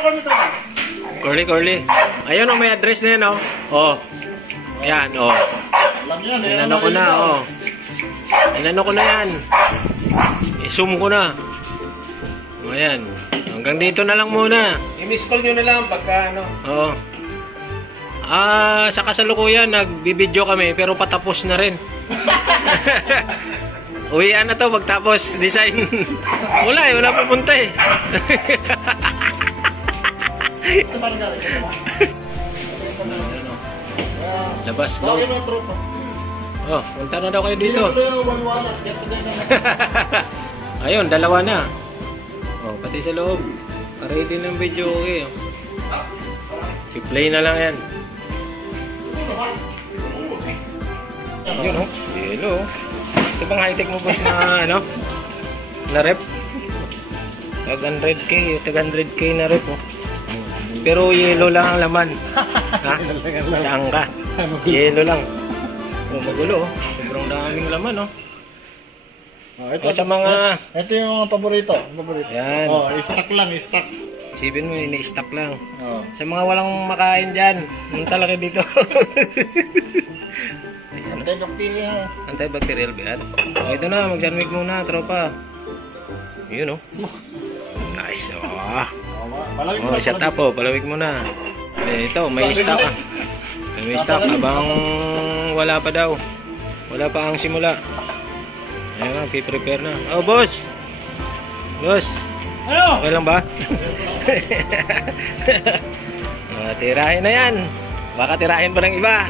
Curly. Ayun o, may address na yan o. Oh. Yan o. Inano ko na o. Inano ko na yan. I-zoom ko na. Ayan. Hanggang dito na lang muna. I-miss call nyo na lang pagka ano. Oo. Sa kasalukuyan, nagbibideo kami pero patapos na rin. Uwian na to pagtapos design. Wala pupunta eh. Labas daw. Oh, punta na daw kayo dito. Ayun, dalawa na. Oh, pati sa loob. Ready ng video okay. I-play na lang yan. Yun oh. Hello. Ito bang high-tech mo boss na ano? Na rep? Tag 100k na rep oh. Pero yellow lang ang laman. Ha? Saan ka? Yellow lang. Oh, magulo oh. Sobrang daming laman oh. Ito sa mga... Ito yung paborito. Yan. Oh, stock lang. Isipin mo, ini-stock lang. Oh. Sa mga walang makain dyan, yung talaga dito. Antibacterial. Antibacterial ba yan? Oh, ito na, mag-janwig muna, tropa. Yun oh. Nice oh. Oh, shut up oh, palawig muna. Ito, may stock ah. May stock habang wala pa daw. Wala pa ang simula. Ayan na, prepare na. Oh, boss! Boss! Ano? Okay lang ba? Tirahin na yan. Baka tirahin pa ng iba.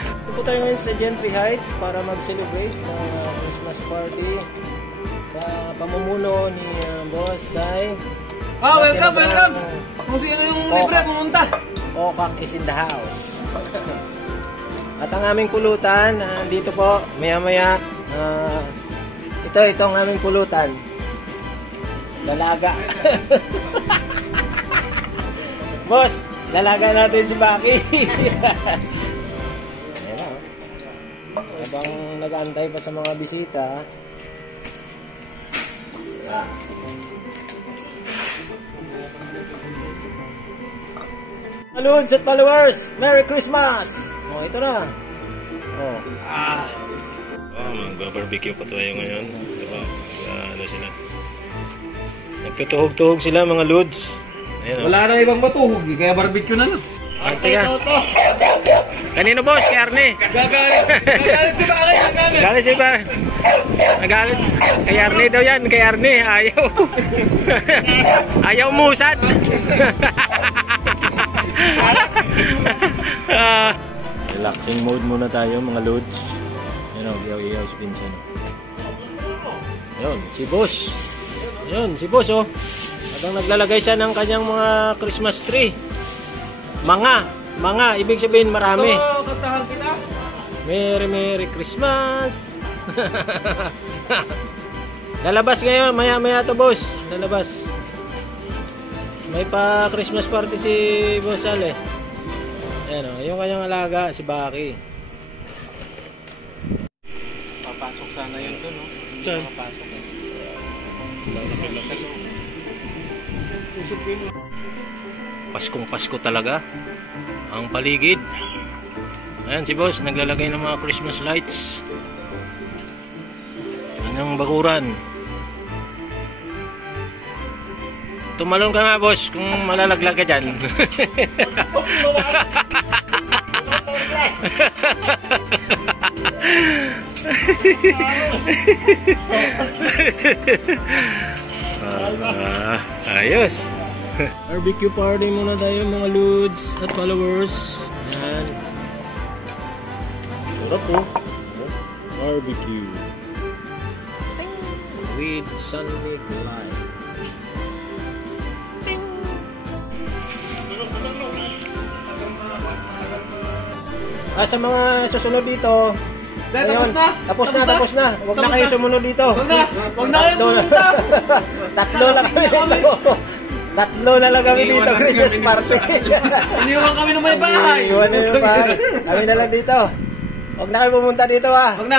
Ito po tayo ngayon sa Gentry Heights para mag-celebrate ng Christmas party sa pamumuno ni Boss Sai. Welcome! Kung sino yung libre pumunta. Okak is in the house. At ang aming pulutan, dito po, maya-maya, ito ang aming pulutan. Dalaga. Boss, dalaga natin si Baki. Ayan na. Habang nag-aantay pa sa mga bisita. Lods at followers, Merry Christmas! Oh, ito na. Oh. Mag-barbecue pa tayo ngayon. Diba? Ano sila? Nagtutuhog-tuhog sila mga lods. Ayan, Wala na ibang matuhog, kaya barbecue na lang. Teka. Kanino boss? Kay Arne? Gagalit si Bakay. Nagalit si Bakay. Nagalit. Kay Arne daw yan. Kay Arne. Ayaw. Ayaw musad. Relaxing mode muna tayo mga lods. Yan o, iyaw si Pinsan. Yun, si boss. Yun, si boss oh. Habang naglalagay siya ng kanyang mga Christmas tree. Mga, ibig sabihin marami. Kantahan kita. Merry Christmas. Lalabas ngayon, maya to boss. Lalabas. May pa Christmas party si Boss Ale. Ayan o, yung kanyang alaga, si Baki. Papasok sana yun doon, no? Saan? Papasok. Paskong Pasko talaga ang paligid. Ayan si Boss, naglalagay ng mga Christmas lights. Yan ang bakuran. Tumalon ka nga boss kung malalaglag ka dyan. Ayos. Barbecue party muna tayo mga lods at followers. Ayan. Sarap po. Barbecue with sunlit light. Sa mga susunod dito, Tapos na. Huwag na kayo sumunod dito. Huwag na kayo pumunta. Tatlo na kami dito. Tatlo na lang kami dito, Christmas party. Iniwan kami ng may bahay. Iniwan na yung bahay. Kami na lang dito. Huwag na kayo pumunta dito ha. Huwag na.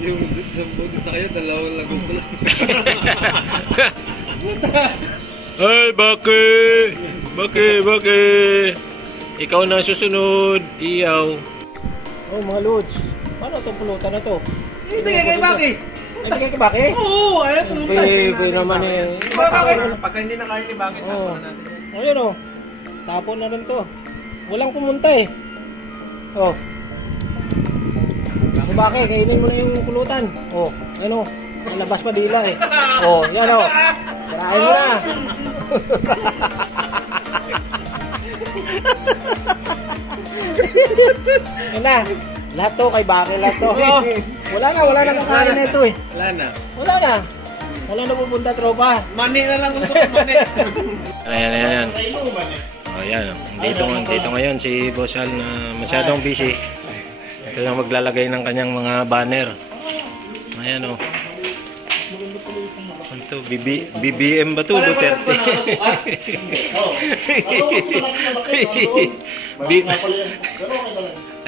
Yung sa buti sa kayo, dalawang lagot ko lang. Ay, Baki! Baki! Ikaw na susunod, iyaw. Oh, mga lods. Paano itong pulutan na to? Ibigay kay Baki. Ay, bigay kay Baki? Oo, ayaw pulutan. Bebe naman eh. Pagka hindi na kain ni Baki, tapon na natin. Ayun oh. Tapon na rin to. Walang pumunta eh. Oh. Ako Baki, kainin mo na yung pulutan. Oh, ano? Malabas pa dila eh. Oh, yan oh. Sarain mo na. Yan na. Lahat to kay Baki, lahat to. Wala na kakain na ito eh. Wala na pupunta tropa. Mani na lang gusto ko, mani. Ayan. Ayan. Dito ngayon si Boss Al na masyadong busy. Ito lang maglalagay ng kanyang mga banner. Ayan o. Ito, BBM ba ito? Duterte.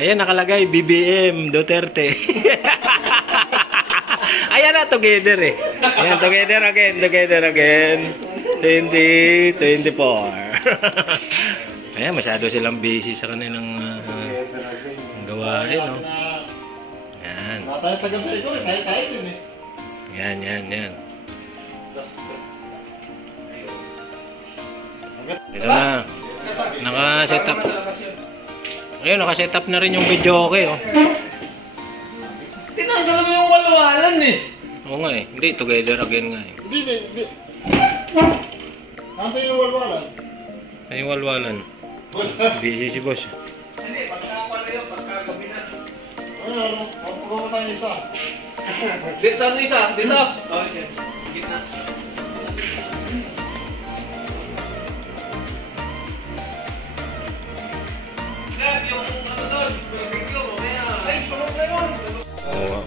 Ayan, nakalagay BBM Duterte. Ayan na, together eh. Ayan, together again. 2024. Ayan, masyado silang busy sa kanilang gawain, no? Ayan. Yan. Ito na. Naka-set up. Ayun, naka-set up na rin yung video okay, oh. Tinanggal mo yung walwalan eh. Oo nga eh. Hindi, together again nga eh. Hindi. Ano yung walwalan? Ay, walwalan. Busy si boss. Hindi, pagkakapala yun, pagkagabi na. Ano? Pagpagawa tayo isa. Saan isa? Dito? Okay. Gitna.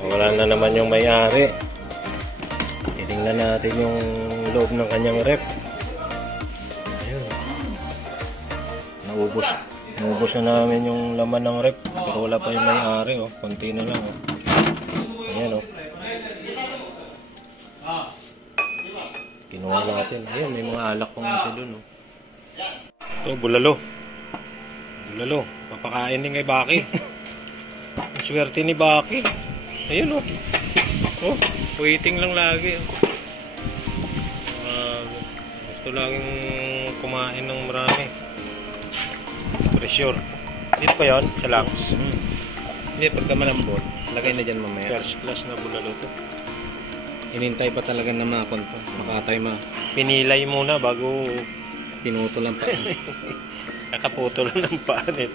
Wala na naman yung may-ari. Titingnan natin yung loob ng kanyang rep. Ayun. Naubos na namin yung laman ng rep. Pero wala pa yung may-ari, oh. Konti na lang, oh. Ayan, oh. Kinuha natin. Ayan, may mga alak pang isa dun, oh. Ito, bulalo. Papakain din kay Baki. Ang swerte ni Baki. Ayun, oh. Oh, waiting lang lagi. Gusto laging kumain ng marami. Pressure. Dito pa yun? Sa lungs. Hindi, pagka malambot, lagay na dyan mamaya. First class na bulalo to. Hinintay pa talaga na makonto. Makatay ma. Pinilay muna bago Pinuto lang pa. kakaputol ng panit.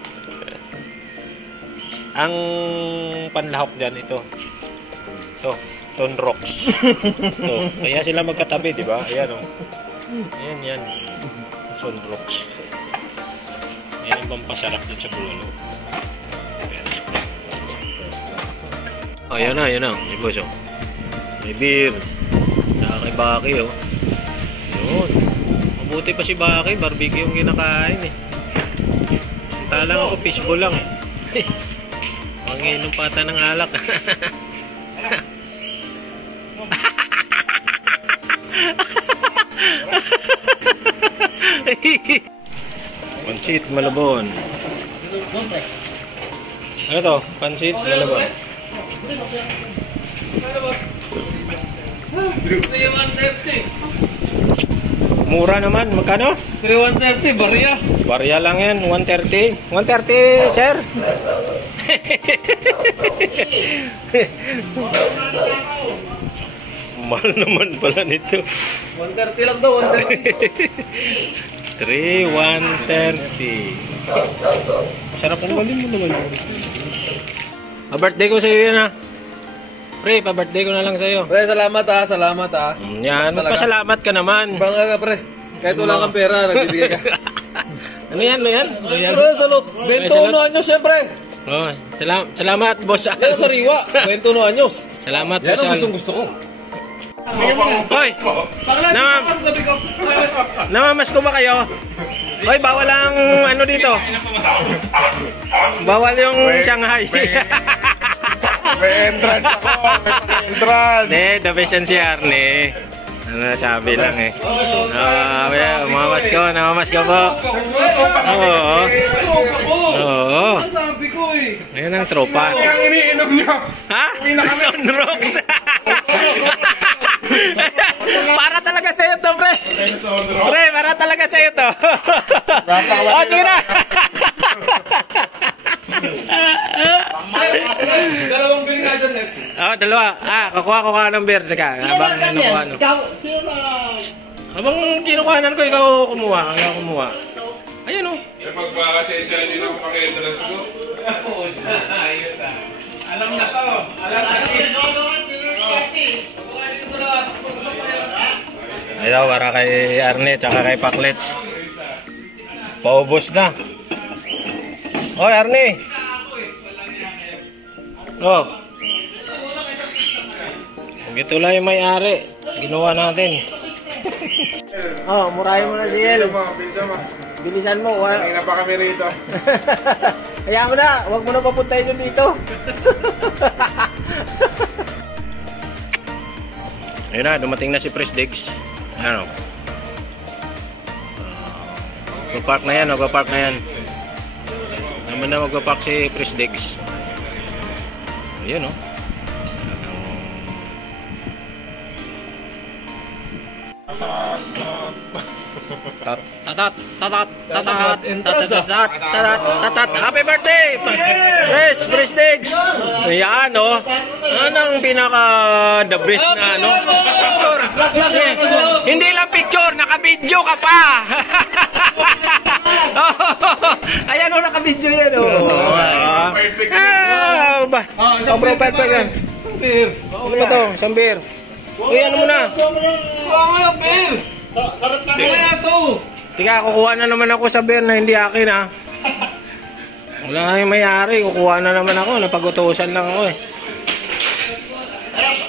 Ang panlahok dyan ito. Ito, Sunrocks. Ito, kaya sila magkatabi, di ba? Ayan, oh. Ayan. Sunrocks. Ayan ang pampasarap dun sa bulalo. Oh, ayan na. May boss, oh. May beer. Saka kay Baki, oh. Yun. Mabuti pa si Baki. Barbecue yung kinakain, eh. Talang ako, fishbowl lang, eh. Manginom pata ng alak. Pansit Malabon. Ano to? Pansit Malabon. Mura naman. Magkano? 130, barya. Barya lang yan. 130. 130, sir. Mahal naman pala nito. 130 lang daw, 130. 130. Sarap ang galing mo naman. Pa-birthday ko sa iyo yan, ha. Pre, pa-birthday ko na lang sa iyo. Pre, salamat ha. Yan, magpasalamat ka naman. Bangga ka, pre. Kahit wala kang pera, nagbibigay ka. Ano yan? Pre, salud. 21 anyos, siyempre. Oh, salamat, boss. Yan sa riwa, 21 anyos. Salamat, Yan boss. ang gusto ko. Hoy! Namamas ko ba kayo? Hoy, bawal ang ano dito. Bawal yung Shanghai. May entrance ako. May entrance. Hindi, the best yan si Arnie. Ano sabi lang eh. Namamas ko po. Oo. Oo. Sabi ko eh. Ayan ang tropa. Ang iniinom niyo. Ha? Sunrocks. Para talaga sa'yo to, pre. Pre, para talaga sa'yo to. Oh, sige na. Dalawang bili nga dyan eh. Oh, dalawa. Kukuha ko ka ng beer. Teka, habang kinukuha. Ikaw, sino na? Habang kinukuhanan ko, ikaw kumuha. Ikaw kumuha. Ayan o. Eh, pagpakasensya nyo ng paki-entrance ko. Ayos ah. Alam na to. Alam na this. Ito, para kay Arne, tsaka kay Paklets. Paubos na. Oy, Arne. Oh. Ito lang yung may-ari. Ginawa natin. Oh, murahin mo na si El. Bilisan mo. Bilisan mo. Kanina pa kami rito. Kaya mo na. Huwag mo na papuntahin yun dito. Ayun na, dumating na si Presdex. Ano? Magpapark na yan, magpapark na yan. Naman na magpapark si Presdex. Ayun o. Happy birthday! Presdex! Ayan o. Anong pinaka the best na ano? Picture! Hindi lang picture, naka-video ka pa! Ayan o, naka-video yan o. Sobrang perfect yan. Beer. Ano ba to? Isang beer. Uy, ano mo na? Kuha mo yung beer. Sarap na Tingnan na to. Tika, kukuha na naman ako sa beer na hindi akin ha. Wala nga yung may-ari, kukuha na naman ako. Napag-utusan lang ako eh.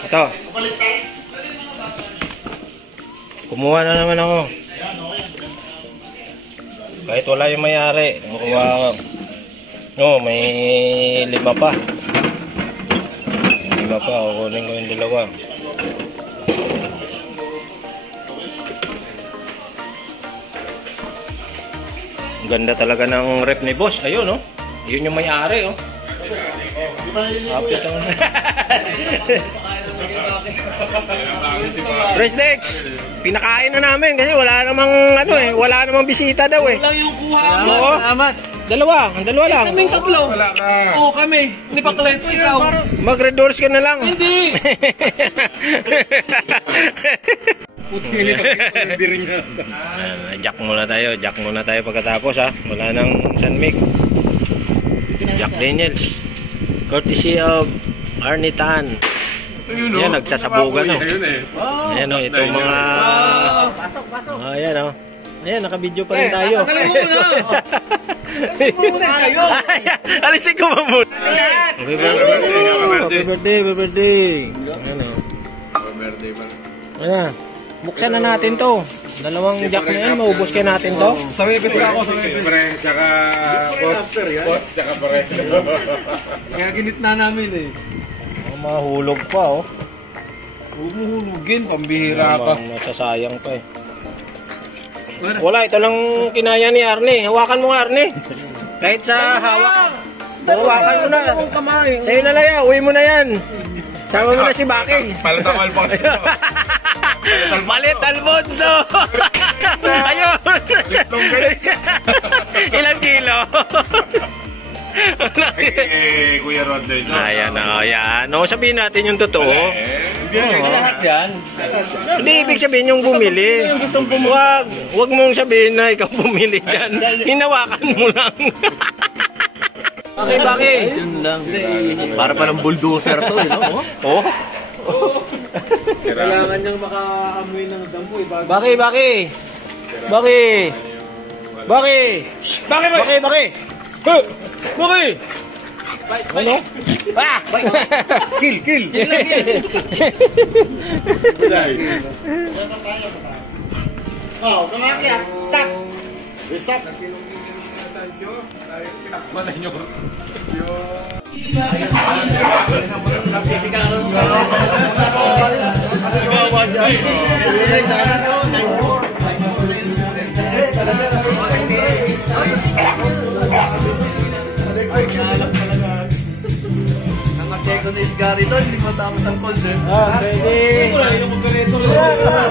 Ito. Kumuha na naman ako. Kahit wala yung may-ari, kukuha ako. No, may 5 pa. 5 pa, kukunin ko yung 2. Ang ganda talaga ng rep ni boss. Ayun, oh. Yun yung may-ari, oh. Happy to. Presdex, pinakain na namin kasi wala namang ano eh, wala namang bisita daw eh. Lang yung kuha mo. Oo. Salamat. Ang dalawa lang. Kaming tatlo. Wala ka. Oo, kami. Ni Paklets, ikaw. Mag-red doors ka na lang. Hindi. Jack muna tayo pagkatapos ha. Wala nang San Mig. Jack Daniels. Courtesy of Arnie Tan. Ayan, nagsasabugan o. Ayan o, itong mga... Ayan o. Ayan, nakabidyo pa rin tayo. Tagalin mo muna. Muna kayo. Alisin ko muna. Happy birthday. Ayan o. Birthday man. Ayan. Buksan na natin to. Dalawang jack na yan, maubos kaya natin to. Sa webit ako, sa webit. Pre, tsaka boss, tsaka pare. Kaya ginitna namin eh. Mahulog pa oh. Humuhulugin, pambihira pa. Nasasayang pa eh. Wala, ito lang kinaya ni Arnie. Hawakan mo Arnie. Kahit sa hawak. Hawakan mo na. Sa'yo na lang yan, uwi mo na yan. Sama mo na si Baki. Palatakal pa kasi. Malit Alfonso. Ayun. Ilang kilo? Kuya Rod din. Ayan o, ayan. O, sabihin natin yung totoo. Hindi lahat yan. Hindi ibig sabihin yung bumili. Wag mong sabihin na ikaw bumili dyan. Hinawakan mo lang. Baki. Yun lang. Para pa ng bulldozer to eh, no? Oh? Kailangan niyang makaamoy ng dampo eh. Baki. Ano? Ah! Kill. Oh, kumakit. Stop. Stop.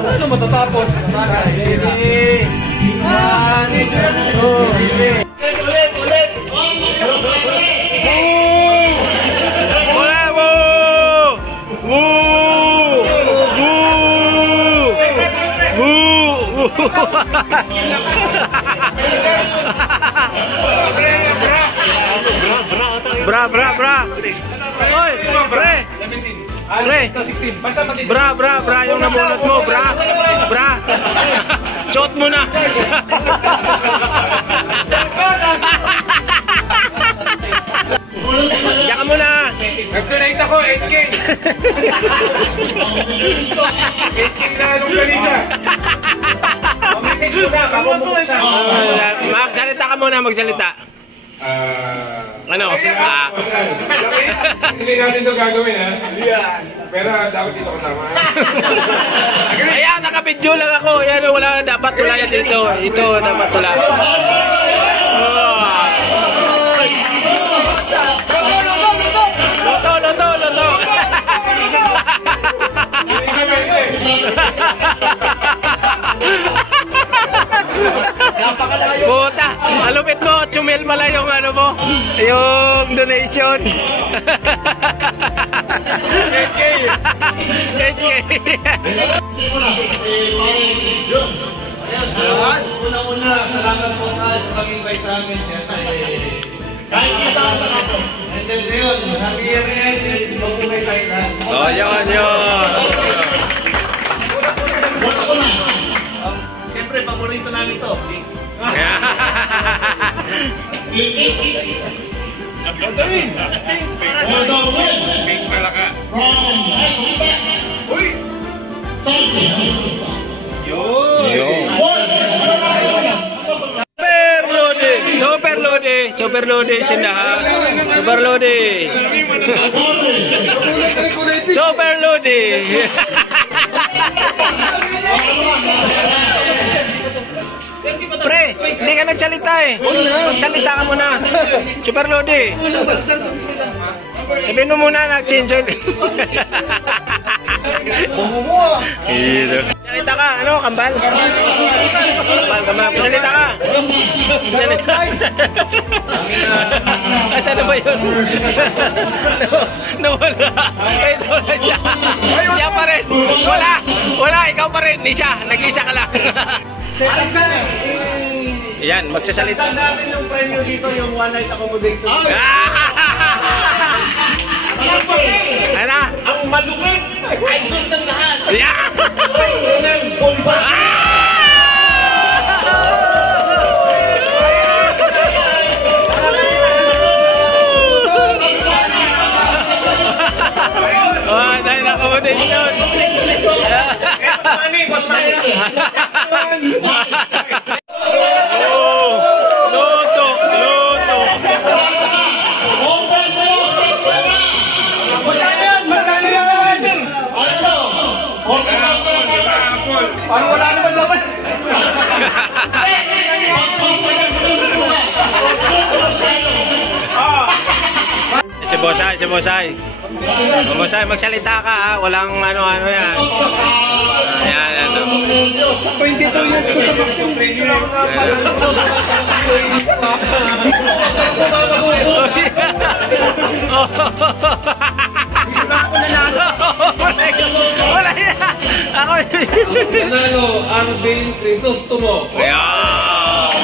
Ano matatapos? Bravo! Woo! Woo! Woo! Bra, bra, bra. Oy, pre. Pre. Bra, yung nabunot mo, bra. Bra. Shot mo na. Diyan ka muna. Nag-donate ako, 8K. 8K na anong ganisa. Message ko na, bago buksan. Magsalita ka muna, magsalita. Ano? Hindi natin ito gagawin, ha? Pero dapat dito kasama. Ayan, nakabidyo lang ako. Ayan, wala dapat wala yan dito. Ito, dapat wala. Loto. Puta, alupit mo, chumil pala yung ano mo, yung donation. 8K. 8K. Una-una, salamat po sa mag-invite namin. Kahit isa sa kato. And then ngayon, happy year end. Mabuhay tayo lahat. Oh, yun. Siyempre, paborito namin ito. Big palaka. Super Lodi sindahan. Super Lodi. Super Lodi. Pre, hindi ka nagsalita eh. Magsalita ka muna. Super Lodi. Sabihin mo muna nag-change. Salita ka, ano, kambal? Kambal. Salita ka. Salita. Asan na ba yun? Nawala. Ito na siya. Siya pa rin. Wala, ikaw pa rin. Di siya. Nag-isa ka lang. Yan, magsasalita. Tanda natin yung premyo dito, yung one night accommodation. Ano? Ang malupit! Idol ng lahat! Yeah! Oh, dahil accommodation. Boss Manny. Oh, loto. Magkano yan? Parang wala naman laban. Si Bosay, magsalita ka ha. Walang ano yan. Ayan, ano. 22 years ko sa boxing training ako Wala yan. Ako Nanalo, Arvin Crisostomo. ayan.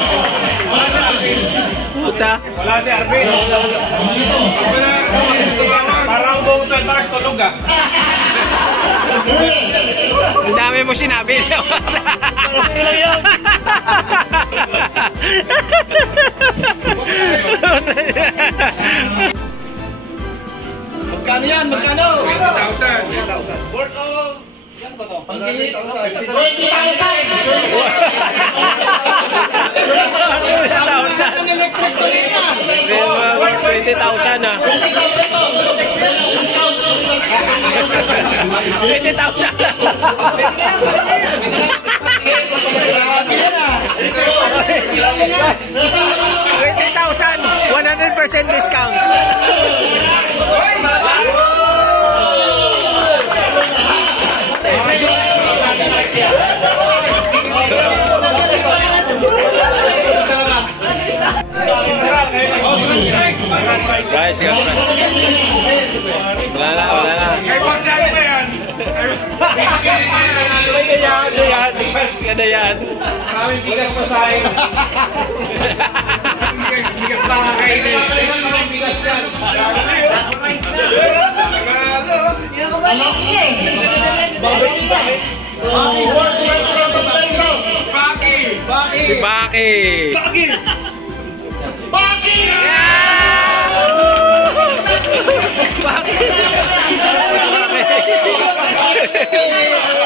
Puta. Wala si Arvin. Parang buong 12 hours tulog ah. Ang dami mo sinabi. Magkano yan? Magkano? 20,000. Worth of... Yan ba to? 20,000! electric to rin na. 20,000 ah. 100% discount. Guys, wala na. Ganda yan. Maraming bigas pa sa akin. Bigas pa kakainin. Maraming bigas yan. Si Baki.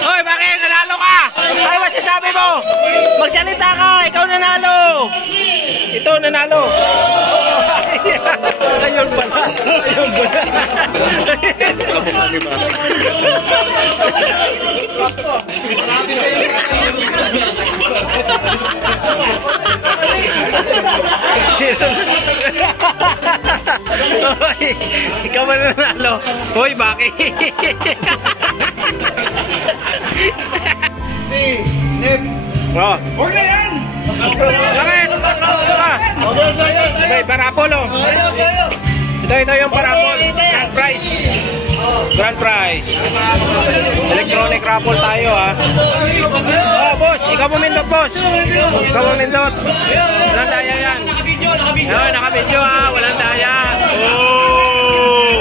Hoy, bakit? Nanalo ka! Ay, masasabi mo! Magsalita ka! Ikaw nanalo! Ito, nanalo! Ayun pala! Ayun pala! Hoy, ikaw ba nanalo? Hoy, bakit? Next. Oh. Huwag na yan! Bakit? May parapol oh. Ito yung parapol. Grand prize. Grand prize. Electronic raffle tayo ha. Oh boss, ikaw mumindot boss. Ikaw mumindot. Walang daya yan. Naka-video ha. Walang daya. Oh.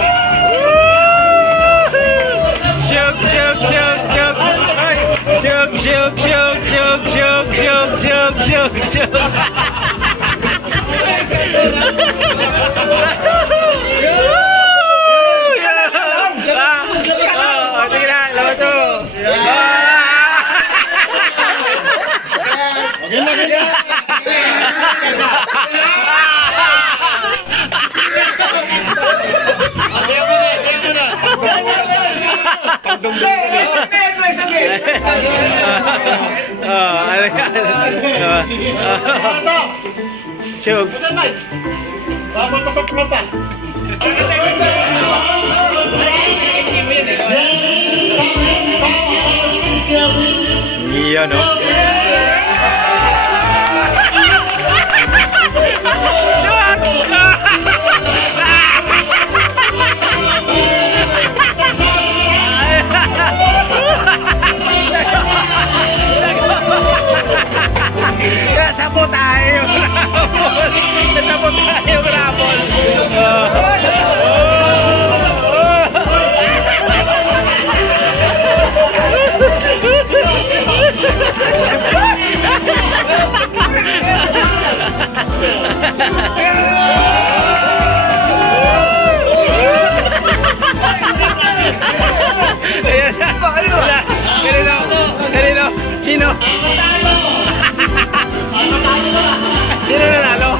Shug, shug, shug, shug. Shug, shug, shug, shug, shug, shug, shug, shug, shug. Sige na, lawan to. Chug. Babal pa sa tropa. Iya no. Nasabot tayo. Nasabot tayo rapol. Kanino? Sino? Sino nanalo?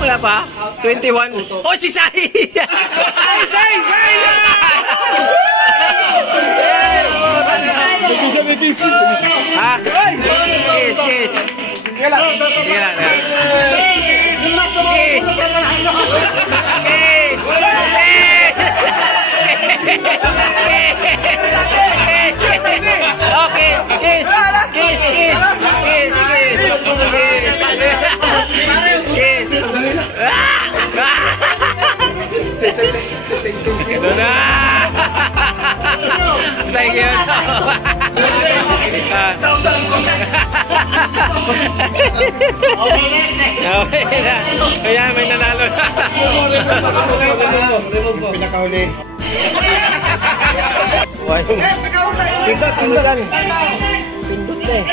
Wala pa? 21? Oh, si Sai! Sai! Ha? Kiss! Sige lang. Ito na! Thank you! Okay na! Kaya may nanalo na! Pinakahuli. Pindot yan! Pindot na eh!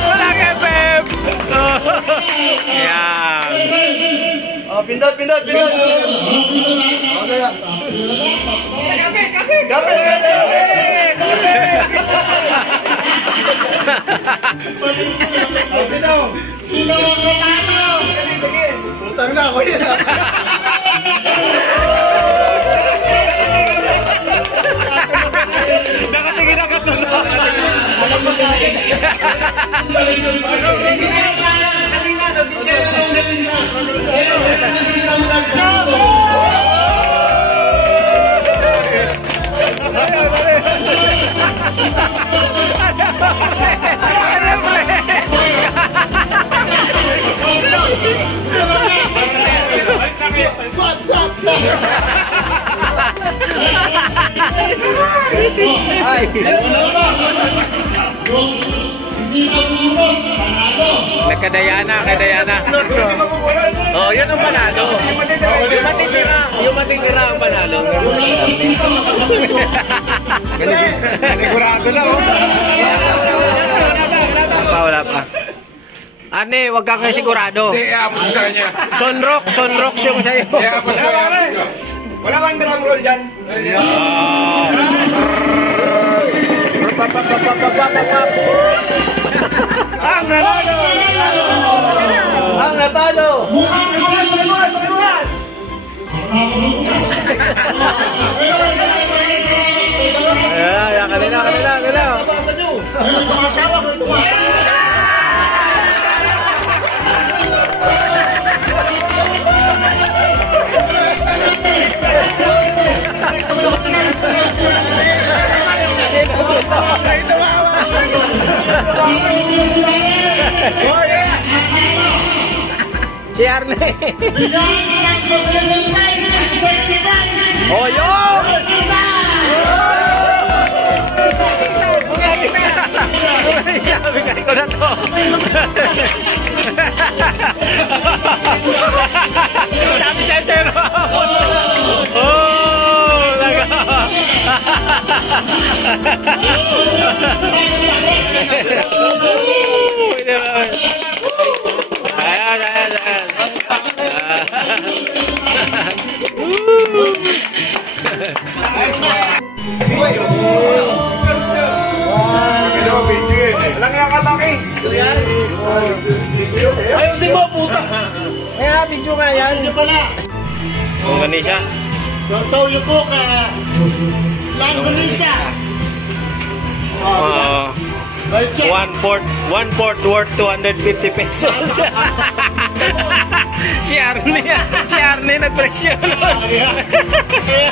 Wala ka, Pep! Oh, pindot. Utang na ako yan. Nakatingin na ka to. Ay. Nagkadayana, kadayana. Oh, yun ang panalo. Yung matitira ang panalo. Sigurado na, oh. Wala pa. Ane, wag ka kayo sigurado. Hindi, iabot ko sa kanya. Sunrocks yung sa'yo. Iabot ko sa kanya. Wala kang drum roll dyan. Ang natalo! Ayan, kanila. Si Arne. Oh, yun! Sabi ko na to. Sabi siya zero. Oh, laga. Ayan. Walang nga kataki. Ayusin mo, puta! Kaya video nga yan. Hindi pala. Kung ganun siya. So, yung po ka... Langgonisa. One port worth 250 pesos. Si Arne nagpresyo nun.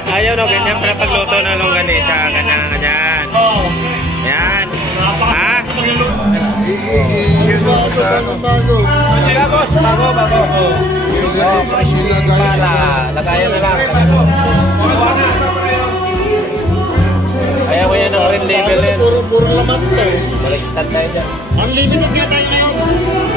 Ayaw no, ganyan pala pagluto ng longganisa. Ganyan. Yan. Ha? Bago. Presyo pala. Lagayan na lang. Ayaw mo yan ng red label yan. Puro laman to. Baliktad tayo dyan. Unlimited nga tayo ngayon.